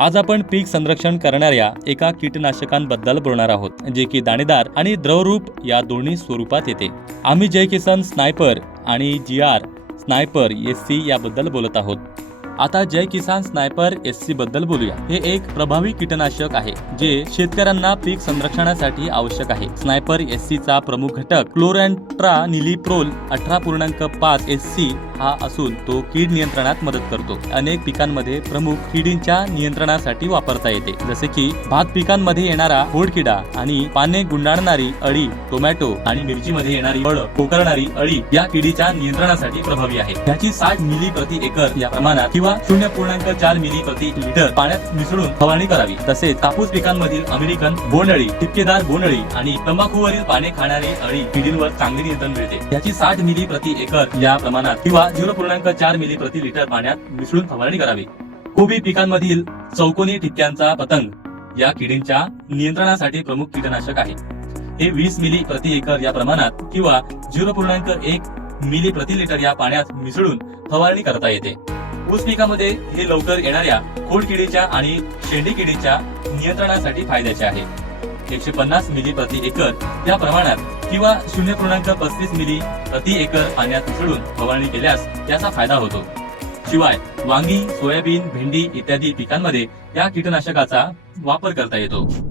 आज आपण पीक संरक्षण करणाऱ्या एका कीटनाशकांबद्दल बोलणार आहोत जे की दाणेदार आणि द्रवरूप या दोन्ही स्वरूपात येते. आम्ही जय किसान स्नायपर आणि G R sniper S C याबद्दल बोलत आहोत. आता Jai Kisan sniper S C बद्दल बोलूया. हे एक प्रभावी कीटनाशक आहे जे शेतकऱ्यांना पीक संरक्षणासाठी आवश्यक आहे. स्नायपर एस सी चा प्रमुख घटक क्लोरॅन्ट्रा निलीप्रोल अठरा पूर्णांक पाच एस सी हा असून तो कीड नियंत्रणात मदत करतो. अनेक पिकांमध्ये प्रमुख किडींच्या नियंत्रणासाठी वापरता येते. जसे की भात पिकांमध्ये येणारा होडकिडा आणि पाने गुंडाळणारी अळी टोमॅटो आणि मिरचीमध्ये येणारी फळ पोकरणारी अळी या किडीच्या नियंत्रणासाठी प्रभावी आहे. त्याची साठ मिली प्रति एकर या प्रमाणात किंवा किंवा शून्य पूर्णांक चार मिली प्रति लिटर पाण्यात मिसळून फवारणी करावी. तसेच कापूस पिकांमधील अमेरिकन बोंडअळी ठिपकेदार बोंडअळी आणि तंबाखूवरील पाने खाणारी अळी किडींवर चांगले नियंत्रण मिळते. याची साठ मिली प्रति एकर या प्रमाणात किंवा झिरो पूर्णांक चार मिली प्रति लिटर पाण्यात मिसळून फवारणी करावी. कोबी पिकांमधील चौकोनी ठिपक्यांचा पतंग या किडींच्या नियंत्रणासाठी प्रमुख कीटकनाशक आहे. हे वीस मिली प्रति एकर या प्रमाणात किंवा झिरो पूर्णांक एक मिली प्रति लिटर या पाण्यात मिसळून फवारणी करता येते. ऊस पिकामध्ये हे लवकर येणाऱ्या खोड किडीच्या आणि शेंडी किडीच्या नियंत्रणासाठी फायद्याचे आहे. एकशे पन्नास मिली प्रति एकर या प्रमाणात किंवा शून्य पूर्णांक पस्तीस मिली प्रति एकर पाण्यात मिसळून फवारणी केल्यास त्याचा फायदा होतो. शिवाय वांगी सोयाबीन भेंडी इत्यादी पिकांमध्ये या कीटकनाशकाचा वापर करता येतो.